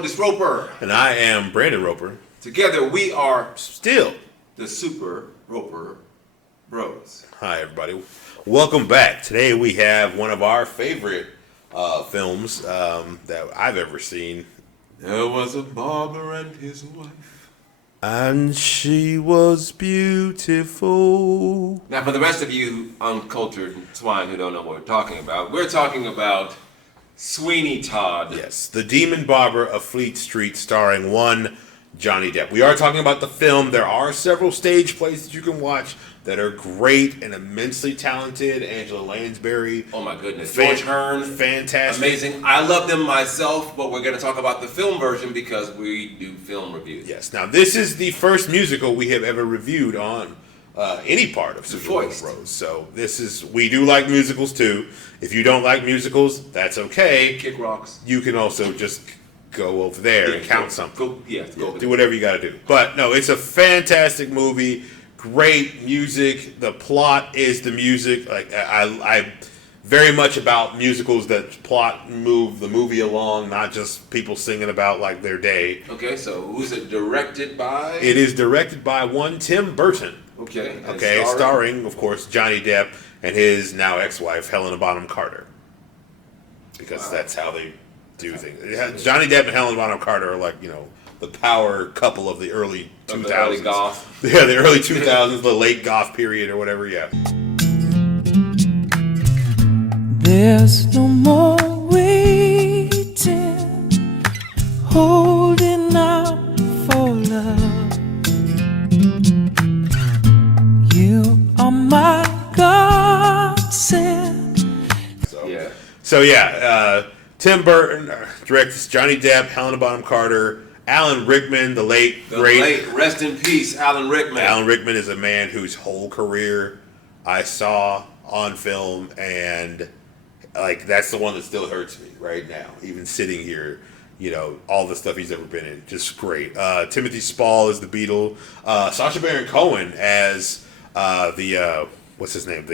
Otis Roper. And I am Brandon Roper. Together we are still the Super Roper Bros. Hi, everybody. Welcome back. Today we have one of our favorite films that I've ever seen. There was a barber and his wife. And she was beautiful. Now, for the rest of you uncultured swine who don't know what we're talking about Sweeney Todd. Yes, the Demon Barber of Fleet Street, starring one Johnny Depp. We are talking about the film. There are several stage plays that you can watch that are great and immensely talented. Angela Lansbury. Oh my goodness. George Hearn. Fantastic. Amazing. I love them myself, but we're going to talk about the film version because we do film reviews. Yes. Now, this is the first musical we have ever reviewed on any part of SuperRoperBros. So we do like musicals too. If you don't like musicals, that's okay. Kick rocks. You can also just go over there and count something. Do whatever you got to do. But no, it's a fantastic movie. Great music. The plot is the music. Like I very much about musicals that plot move the movie along, not just people singing about like their day. Okay, so who's it directed by? It is directed by one Tim Burton. Okay. Starring, of course, Johnny Depp and his now ex-wife Helena Bonham Carter. Because that's how they do things. Johnny Depp and Helena Bonham Carter are like, the power couple of the early 2000s. The early goth. Yeah, the early 2000s, the late goth period or whatever, yeah. There's no more waiting, holding out for love. You are my godsend. So Tim Burton directs Johnny Depp, Helena Bonham Carter, Alan Rickman, the late, rest in peace, Alan Rickman. Alan Rickman is a man whose whole career I saw on film, and like that's the one that still hurts me right now. Even sitting here, all the stuff he's ever been in, just great. Timothy Spall is the Beetle. Sacha Baron Cohen as the what's his name?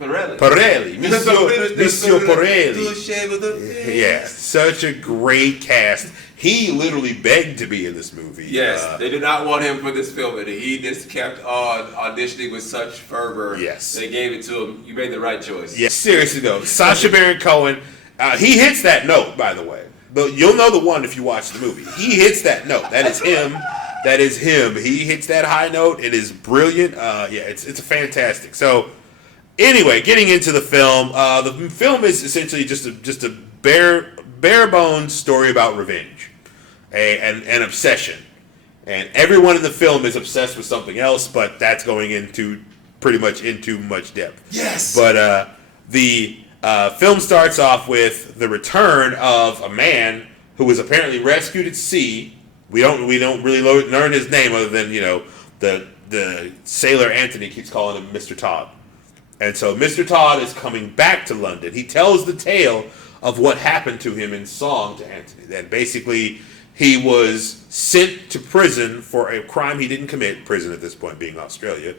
Porelli. Monsieur Porelli. Yeah, such a great cast. He literally begged to be in this movie. Yes, they did not want him for this film, and he just kept on auditioning with such fervor. Yes. They gave it to him. You made the right choice. Yes, seriously though. Sacha Baron Cohen, he hits that note, by the way. But you'll know the one if you watch the movie. He hits that note. That is him. That is him. He hits that high note. It is brilliant. It's a fantastic. So, anyway, getting into the film. The film is essentially just a bare bones story about revenge, an obsession, and everyone in the film is obsessed with something else. But that's going into much depth. Yes. But the film starts off with the return of a man who was apparently rescued at sea. We don't really learn his name other than the sailor Anthony keeps calling him Mr. Todd. And so Mr. Todd is coming back to London. He tells the tale of what happened to him in song to Anthony. That basically he was sent to prison for a crime he didn't commit, prison at this point being Australia,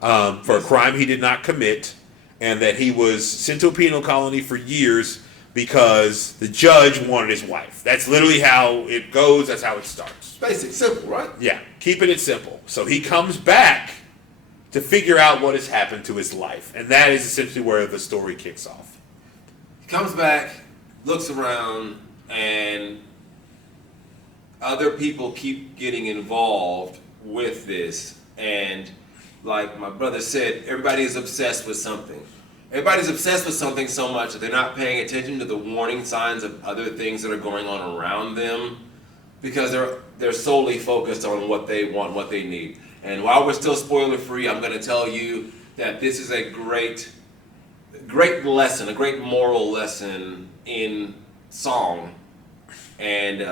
for a crime he did not commit, and that he was sent to a penal colony for years because the judge wanted his wife. That's literally how it goes. That's how it starts. Basic, simple, right? Yeah, keeping it simple. So he comes back to figure out what has happened to his life. And that is essentially where the story kicks off. He comes back, looks around, and other people keep getting involved with this. And like my brother said, everybody is obsessed with something. Everybody's obsessed with something so much that they're not paying attention to the warning signs of other things that are going on around them because they're solely focused on what they want, what they need. And while we're still spoiler free, I'm going to tell you that this is a great lesson, a great moral lesson in song. And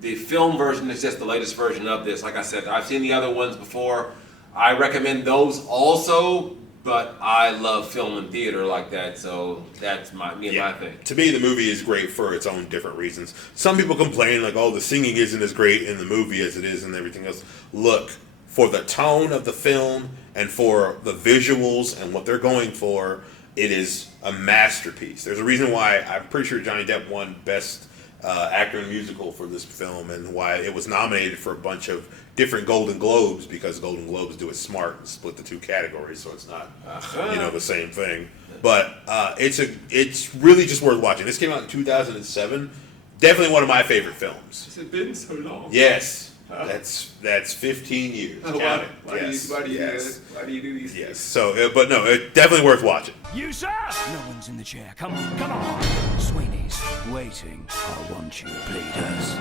the film version is just the latest version of this. Like I said, I've seen the other ones before. I recommend those also, but I love film and theater like that, so that's my thing. To me, the movie is great for its own different reasons. Some people complain like, the singing isn't as great in the movie as it is in everything else. Look, for the tone of the film and for the visuals and what they're going for, it is a masterpiece. There's a reason why I'm pretty sure Johnny Depp won Best actor in a musical for this film, and why it was nominated for a bunch of different Golden Globes, because Golden Globes do it smart and split the two categories, so it's not the same thing. But it's really just worth watching. This came out in 2007. Definitely one of my favorite films. Has it been so long? Yes. That's 15 years. Oh, Count why it. do you do these Yes. things? So, but no, it's definitely worth watching. You, sir? No one's in the chair. Come on. Sweeney's waiting. I want you, bleeders.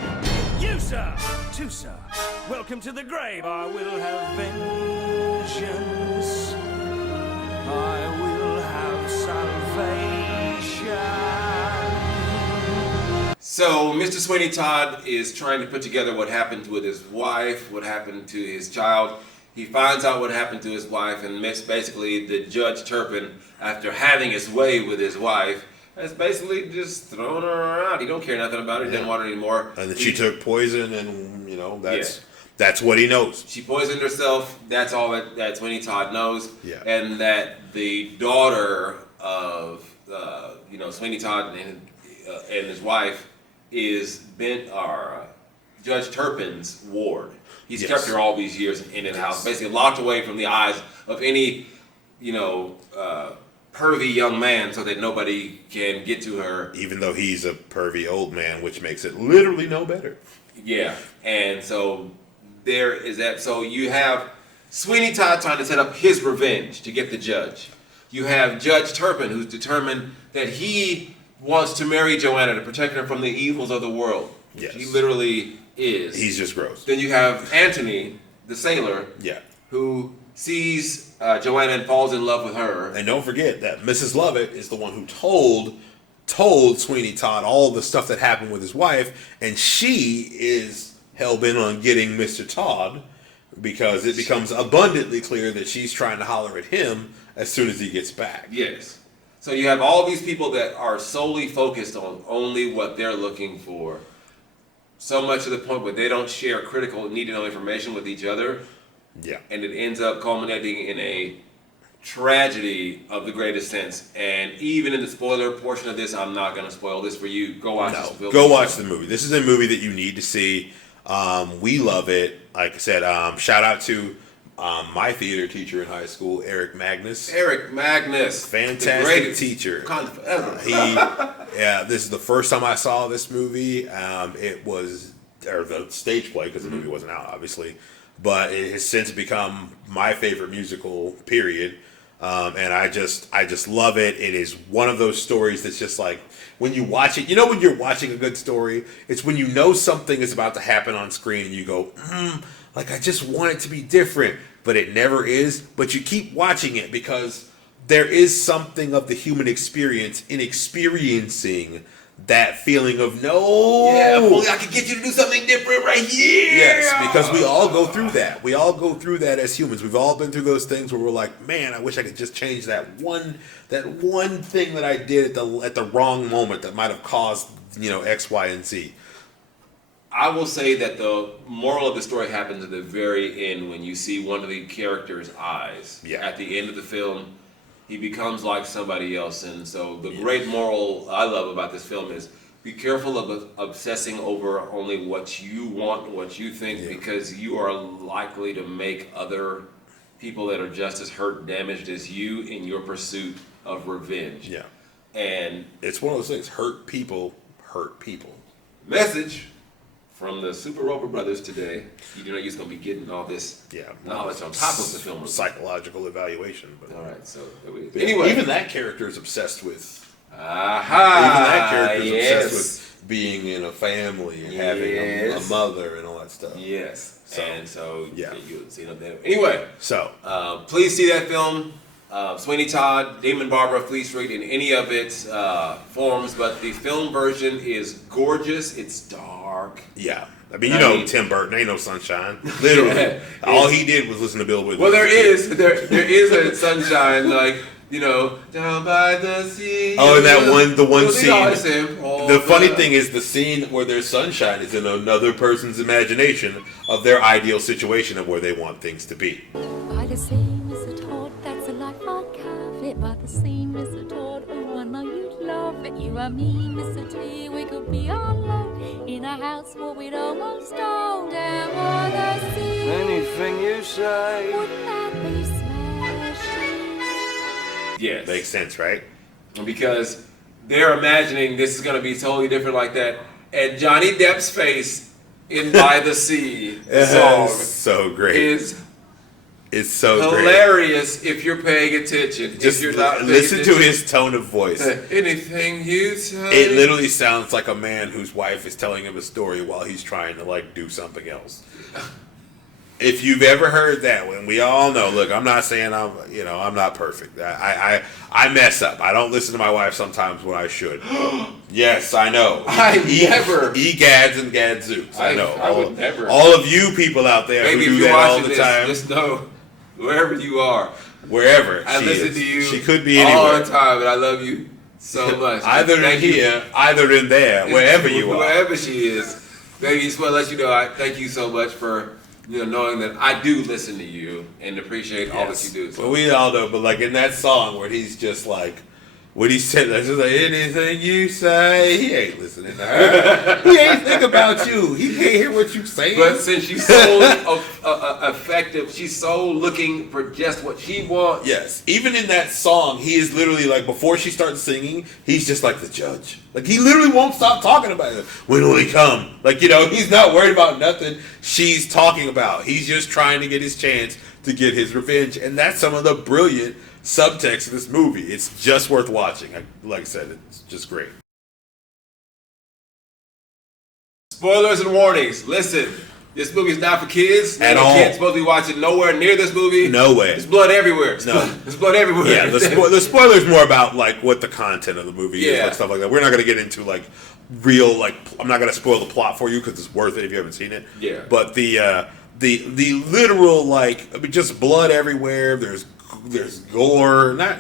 You, sir? Two, sir. Welcome to the grave. I will have vengeance. I will have salvation. So, Mr. Sweeney Todd is trying to put together what happened with his wife, what happened to his child. He finds out what happened to his wife, and basically the Judge Turpin, after having his way with his wife, has basically just thrown her out. He don't care nothing about her. He didn't want her anymore. And that she took poison, and that's what he knows. She poisoned herself. That's all that Sweeney Todd knows. Yeah. And that the daughter of Sweeney Todd and his wife is Judge Turpin's ward. He's kept her all these years in his house, basically locked away from the eyes of any, pervy young man, so that nobody can get to her. Even though he's a pervy old man, which makes it literally no better. Yeah, and so there is that. So you have Sweeney Todd trying to set up his revenge to get the judge. You have Judge Turpin, who's determined that he wants to marry Joanna to protect her from the evils of the world. Yes. He literally is. He's just gross. Then you have Anthony, the sailor, who sees Joanna and falls in love with her. And don't forget that Mrs. Lovett is the one who told Sweeney Todd all the stuff that happened with his wife, and she is hell-bent on getting Mr. Todd, because it becomes abundantly clear that she's trying to holler at him as soon as he gets back. Yes. So you have all these people that are solely focused on only what they're looking for. So much to the point where they don't share critical, need-to-know information with each other. Yeah. And it ends up culminating in a tragedy of the greatest sense. And even in the spoiler portion of this, I'm not going to spoil this for you. Go watch this film. Go watch the movie. This is a movie that you need to see. We love it. Like I said, shout out to my theater teacher in high school, Eric Magnus. Fantastic teacher. This is the first time I saw this movie. It was the stage play, because the movie wasn't out, obviously. But it has since become my favorite musical, period. And I just love it. It is one of those stories that's just like, when you watch it, when you're watching a good story, it's when you know something is about to happen on screen and you go, I just want it to be different. But it never is. But you keep watching it, because there is something of the human experience in experiencing that feeling of I could get you to do something different right here. Yes, because we all go through that. We all go through that as humans. We've all been through those things where we're like, man, I wish I could just change that one thing that I did at the wrong moment that might have caused X, Y, and Z. I will say that the moral of the story happens at the very end, when you see one of the characters' eyes. Yeah. At the end of the film, he becomes like somebody else. And so the great moral I love about this film is, be careful of obsessing over only what you want, what you think, because you are likely to make other people that are just as hurt, damaged as you in your pursuit of revenge. Yeah. And it's one of those things. Hurt people hurt people. Message from the SuperRoperBros today. You know you're going to be getting all this knowledge on top of the film. Psychological evaluation. But all right, so anyway. Even that character is obsessed with... Even that that character is obsessed with being in a family and having a mother and all that stuff. Yes. So you'll see them there. Anyway. So. Please see that film. Sweeney Todd, Demon Barber of Fleet Street, in any of its forms, but the film version is gorgeous. It's dark. Yeah. I mean, Tim Burton, ain't no sunshine. Literally. All he did was listen to Bill Withers. Well, there is a sunshine, down by the sea. Oh, and the one scene. The funny thing thing is, the scene where there's sunshine is in another person's imagination of their ideal situation of where they want things to be. By the sea, Mr. Todd, that's a life I can't fit. By the sea, Mr. Todd, oh, I know you'd love perfect. You and me, Mr. T, we could be alone in a house where we'd almost own down by the sea. Anything you say. Wouldn't that be smashing? Yes. Makes sense, right? Because they're imagining this is going to be totally different like that. And Johnny Depp's face in By the Sea song so great. It's so hilarious great. If you're paying attention. Just if you're not listen to his tone of voice. Anything you say. It literally sounds like a man whose wife is telling him a story while he's trying to like do something else. If you've ever heard that one, we all know. Look, I'm not saying I'm not perfect. I mess up. I don't listen to my wife sometimes when I should. Yes, I know. Never. Egads and gadzooks. I know. I would never. All of you people out there Maybe who do that all the time. Just know, wherever you are, wherever I listen to you. She could be anywhere all the time, and I love you so much. Either in here, either in there, wherever you are. Wherever she is. Baby, just want to let you know, I thank you so much for knowing that I do listen to you and appreciate all that you do. So. Well, we all know, but like in that song where he's just like, when he said that, just like, anything you say, he ain't listening to her. He ain't think about you. He can't hear what you saying. But since she's so effective, she's so looking for just what she wants. Yes. Even in that song, he is literally like, before she starts singing, he's just like the judge. Like, he literally won't stop talking about it. When will he come? Like, he's not worried about nothing she's talking about. He's just trying to get his chance to get his revenge. And that's some of the brilliant subtext of this movie. It's just worth watching. Like I said, it's just great. Spoilers and warnings. Listen, this movie's not for kids. At all. Kids supposed to be watching nowhere near this movie. No way. There's blood everywhere. No. There's blood everywhere. Yeah, the spoiler's more about like what the content of the movie is, Yeah. like stuff like that. We're not going to get into like real, like, I'm not going to spoil the plot for you because it's worth it if you haven't seen it. Yeah. But the literal, like, I mean, just blood everywhere. There's gore, not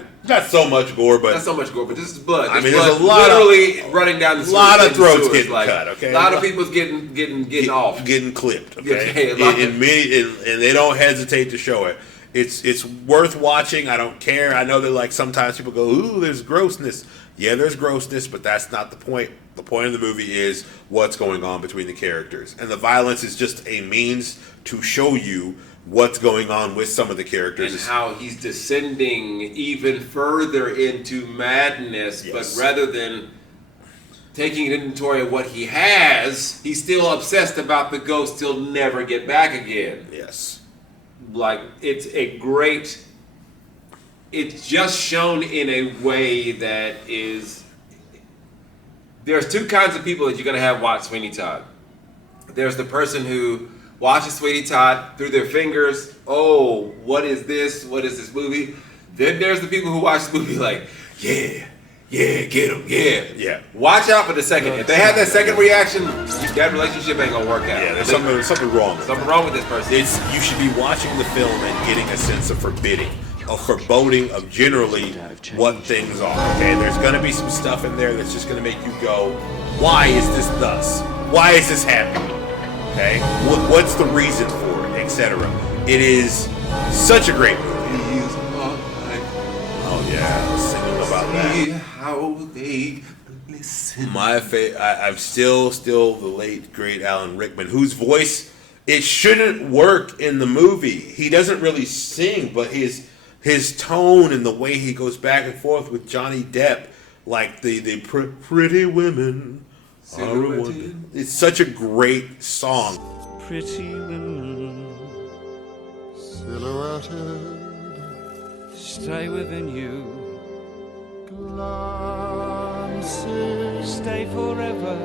so much gore, but not so much gore, but this is blood. I mean, blood there's a lot literally running down the a lot of throats sewers. getting cut. Okay, a lot of people's getting off, getting clipped. Okay, Okay, and they don't hesitate to show it. It's worth watching. I don't care. I know that like sometimes people go, "Ooh, there's grossness." Yeah, there's grossness, but that's not the point. The point of the movie is what's going on between the characters, and the violence is just a means to show you what's going on with some of the characters. And how he's descending even further into madness, Yes. but rather than taking an inventory of what he has, he's still obsessed about the ghost he'll never get back again. Yes. Like, it's just shown in a way that is, there's two kinds of people that you're going to have watch Sweeney Todd. There's the person who watches Sweeney Todd through their fingers. Oh, what is this? What is this movie? Then there's the people who watch the movie like, yeah, get him, yeah. Yeah. Watch out for the second. If they have that second reaction, that relationship ain't gonna work out. Yeah, there's something wrong. Something wrong with this person. You should be watching the film and getting a sense of foreboding of generally what things are. Okay, there's gonna be some stuff in there that's just gonna make you go, why is this thus? Why is this happening? Okay, what's the reason for it, etc. It is such a great movie. Oh yeah, I was singing about that. How they listen. I'm still the late great Alan Rickman, whose voice, it shouldn't work in the movie. He doesn't really sing, but his tone and the way he goes back and forth with Johnny Depp, like the pretty women are a wonder. It's such a great song. Pretty women Silhouetted, stay within you, glancing, stay forever.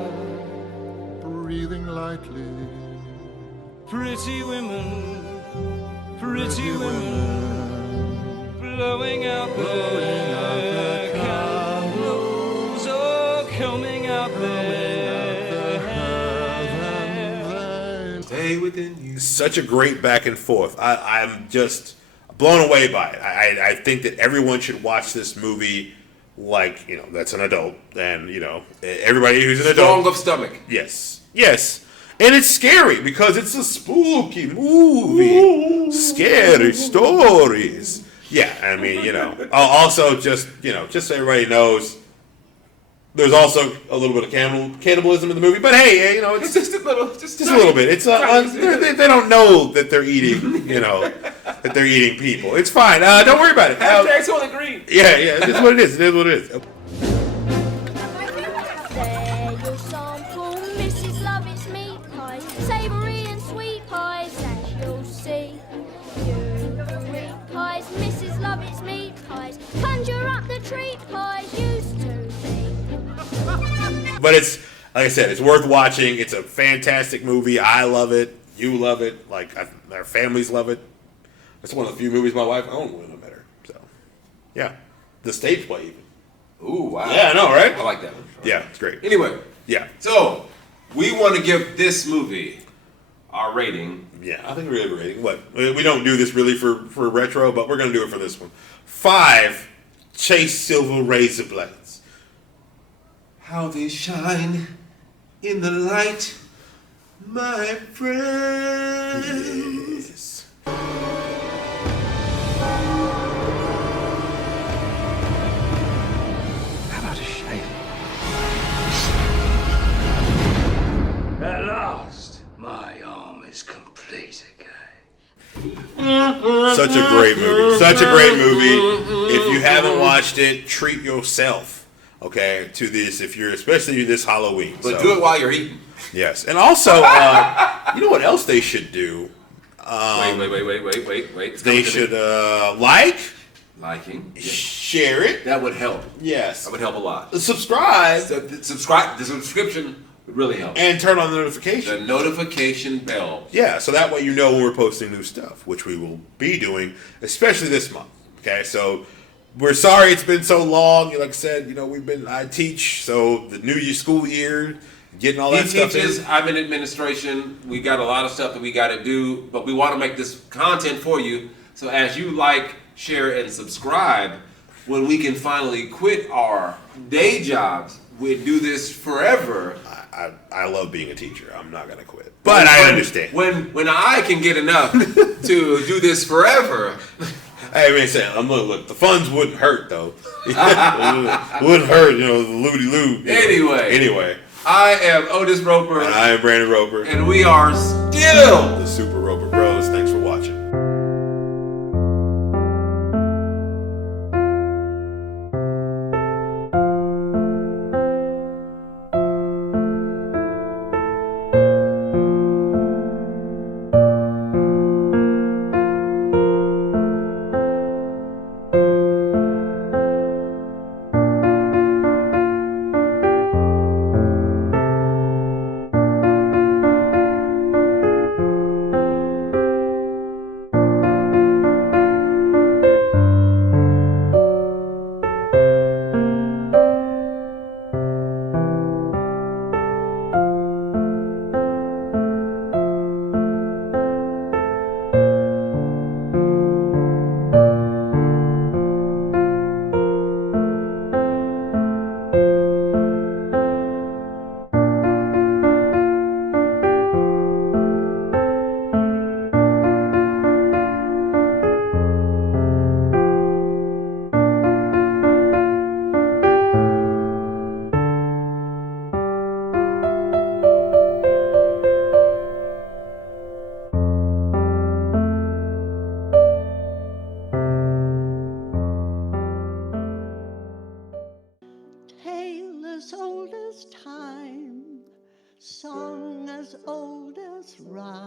breathing lightly. Pretty women, blowing out the candles, oh, coming out there. Stay within you. Such a great back and forth. I'm just blown away by it. I think that everyone should watch this movie like, that's an adult. And, everybody who's an adult. Strong of stomach. Yes. And it's scary because it's a spooky movie. Scary stories. Yeah, I mean, also just so everybody knows, There's also a little bit of cannibalism in the movie, but hey, you know, it's just a little, just a little bit. It's they don't know that they're eating, you know, that they're eating people. It's fine. Don't worry about it. Hashtag Soylent Green. Yeah, it's what it is. It is what it is. There you'll sample Mrs. Lovett's meat pies, savoury and sweet pies, as you'll see. You pies, Mrs. Lovett's meat pies, conjure up the treat pies used to be. But it's, like I said, it's worth watching. It's a fantastic movie. I love it. You love it. Like, our families love it. It's one of the few movies my wife owned when I met her. So, yeah. The stage play, even. Ooh, wow. Yeah, I know, right? I like that one. Yeah, it's great. Anyway. Yeah. So, we want to give this movie our rating. Yeah, I think we have a rating. What? We don't do this really for retro, but we're going to do it for this one. 5 Chase Silver Razor Blades. How they shine in the light, my friends. Yes. How about a shave? At last, my arm is complete again. Such a great movie. Such a great movie. If you haven't watched it, treat yourself. Okay, to this, if you're especially this Halloween. But do it while you're eating. Yes, and also, you know what else they should do? Wait. They should liking, share it. That would help. Yes, That would help a lot. subscribe, The subscription would really help. and turn on the notification. The notification bell. Yeah, so that way you know when we're posting new stuff, which we will be doing, especially this month. Okay, so. We're sorry it's been so long. Like I said, you know, I teach, so the new school year, getting all that stuff in. He teaches, I'm in administration. We got a lot of stuff that we got to do, but we want to make this content for you. So as you like, share, and subscribe, when we can finally quit our day jobs, we do this forever. I love being a teacher. I'm not going to quit. But I understand. When I can get enough to do this forever... Hey, man, saying, look, the funds wouldn't hurt, though. Wouldn't hurt, you know, the loody-loo. Anyway. I am Otis Roper. And I am Brandon Roper. And we are still the Super Roper Bros. Thanks for watching. Song as old as rhyme.